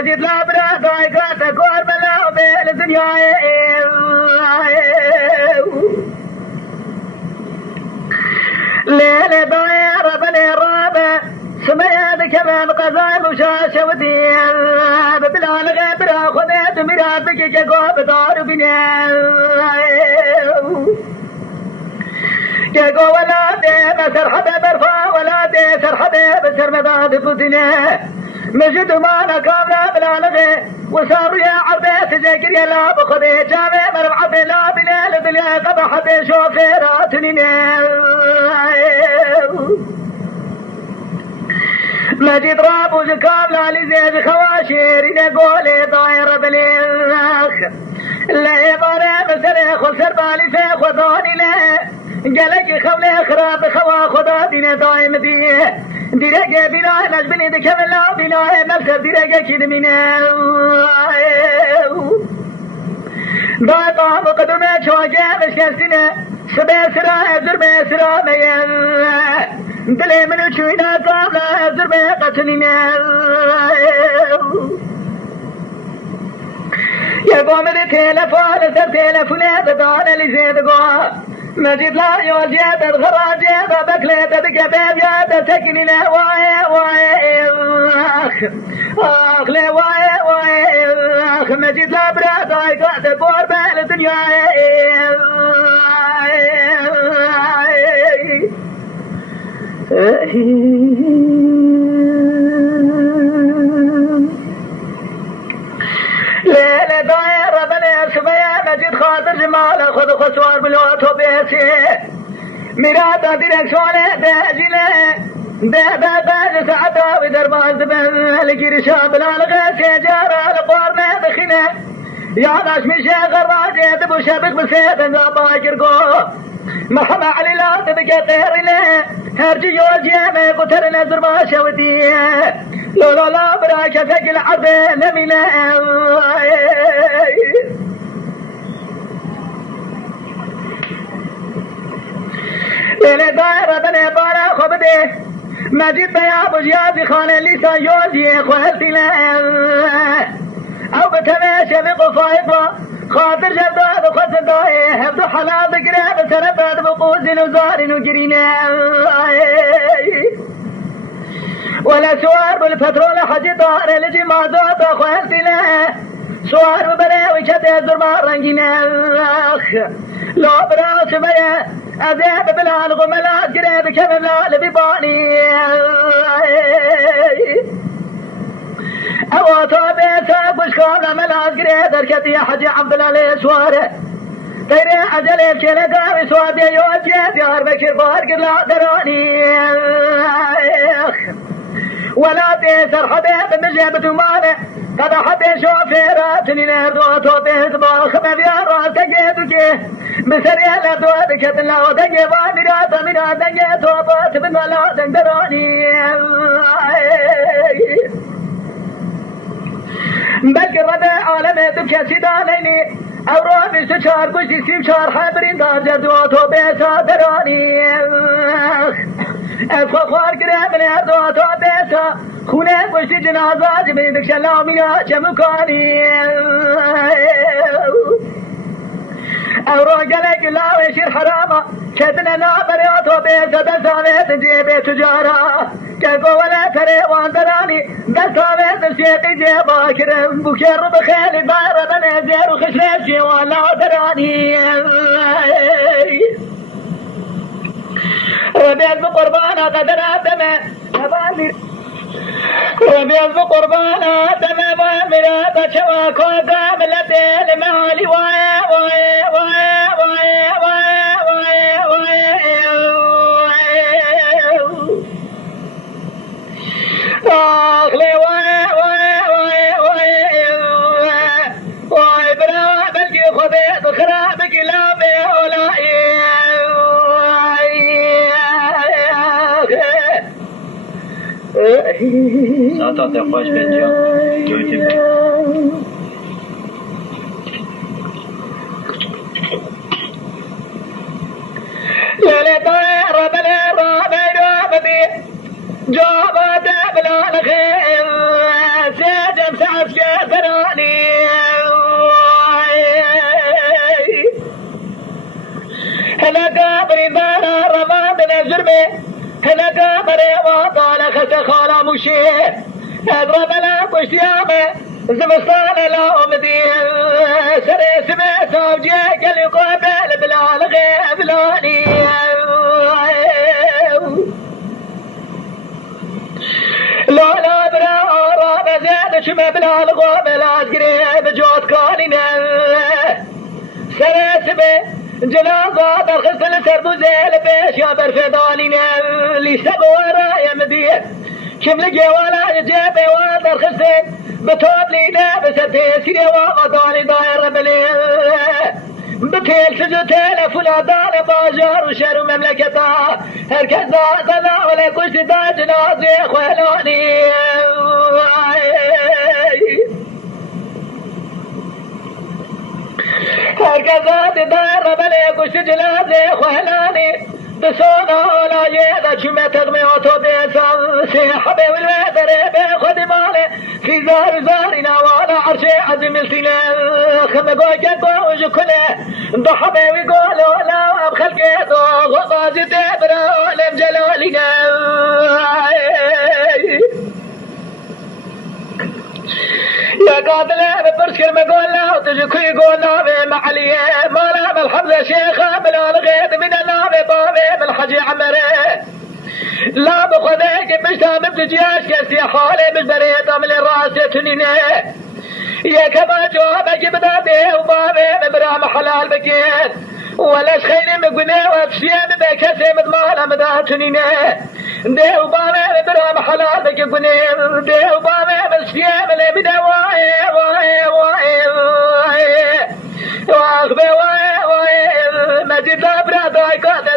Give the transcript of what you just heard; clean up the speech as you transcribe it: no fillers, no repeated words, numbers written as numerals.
مجد لا براد عيقات كور بلا بين الدنيا ليلة ضايرة بني الرابع سميت كمان قضايا وشاشة ودين ببلان غابرة خذيت مرافقك كقوب دار بنين كقو ولا دي بسر حدا برفا ولا دي سر حدا بسر مضاد فتنة مجد ما نكامنا بلا نغي وصار يا عبيت ذكر يا لا بخذي جامع مربع بلا بليل دنيا قبح بشوفيراتني مجد رابو زكام لا لزيز خواشير يقولي طاير بليخ لا يباري مسري خل سربالي في خذوني له قالك خولي خراب خوا خدا دين دايم ديه ديرك بناء مجبني دكمل لا بناء ملسر ديرك كده من ضاقا مقدمة شواجه مشكسنة سبع سرا زربة سرا ميل دلي من شوينا طابلا زربة قتلنا يا قوم التلفون سر تلفوني بدان اللي زيد قوة مجد لا يوجد الخراج بكلة بكباب يا تسكني لا واي اخ لا واي اخ مجد لا براد قاعد بور بالدنيا ليلة دايرة بني سبيا مجد خاطر جمال خذ خسوار بلوتو بيسي ميراتا ديرك سوالي باجلة بابا سعدا ودربان زبن لقير شاب الالغي جارة القوار ما بخنة يا ناس مشي غراجي دبو شابك بسيط باكر قو محمى علي لا تبقى طير له هرجي يوجي ما قتر نزر ما شوتي لا براك فوق العرض نميله ليلة دايرة بني بارا خبده مجد بيا ابو زياد خان لسا يوجي خوالتي له او بتماشى بقفايفه خاطر جداد وخسر دايه هبدو حلال قراب سرباد بقوز وزار وجرينا ولا سوار بالفترول حجي دار لجي ما دوت خوالتي له سوار وبري وشتي زرما رنجينا لو براس بيا أذيب بلال غملات قريب كملا لبيباني أواتو بيسا بشكونا ملاز قريب دركتي حجي عبد الله سواره تيري أجلي بشيني داري سوادي يوجي ديار بكر بارك لا دراني ولا تيسر حبيب مجيبة مالي قد حبي شوفيراتني نردوتو بيزباخ مبيا راس تجيبكي بسريع لدو بكت لا تجيبا مراتا منا تجيتو بات بملا تندراني بلك ربع عالمي دبكي سيدانيني أورو بستشار كشي سيمشار حبرين دار جدوتو بيسا دراني الفخار قريب لأردوتو بيسا خونه كشي جنازات بيدك شلامينا جمكاني أورو قلق لا ويشير حرامة كدنا نابريوتو بيسا بسامت جيبي تجارة كيفو ولا تري واندراني بسامت الشيقي جيبا كرم بكر بخيلي بار بنزير وخشريشي ولا دراني ربيع بقربانا قدر آدمه ربيع بقربانا آدمه وامراتا شواكو قاملتي لمالي واي واي واي واي واي واي أخلي واي واي واي واي واي برا بلقي خذيت خرابك لا بيولائي ساعتا تخواش بنجا جوتي بي ليلة طيرة بلا رابي رابي جابت بلا الخير سيجم سعف هلا قابري دارا رمان بنجربي هلا قابري وطالة خسخ على مشي اضرب لا بشتيامه زمستان لا أمدين سري سمعت وجيك اللي قابل بلا الغيب لاني لا برا راب زاد شما بلا الغوب لا تقريب جوت قانينا سري سمي جنازة درخص السربو زيل بيش يا برفضانينا اللي سبوا رايا مدين كم لقي ولا يجيبي ودرخصين بتوب لي لابس تيسيري وغضاني داير بليل بتيل سجوتيل فلا دار باجر وشر مملكتا هركز ضلا ولا كشت دا جنازي خلاني هركز داير بلي كشت جنازي خلاني بسونا ولا يدا شما تغمي اوتوبيسان سيحبي والويدر بيخد مالي في زارنا ولا عرشي عزم السنة خمقو جنقو وجكله ضحبي ويقولوا لا بخلقي غطازي تبرا ولم جلالنا يا قاتله ببرسكر مقولنا وتجكو يقولنا بمحلية مالا بالحمزة شيخة بلا الغيث من النابي بابي بالحجي عمره لا بخذيك بشتام بتجياش كسي حالي بالبريطة من الراس تنينه يا كما جوابك بدابي وبابي ببرام حلال بكيت ولاش خيلي مقني واتشيام بكسي مدمالا مدار تنينه دي وبابي ببرام حلال بكيت دي وبابي بالشيام اللي بدا واي واخبي واي مجد برا دايكات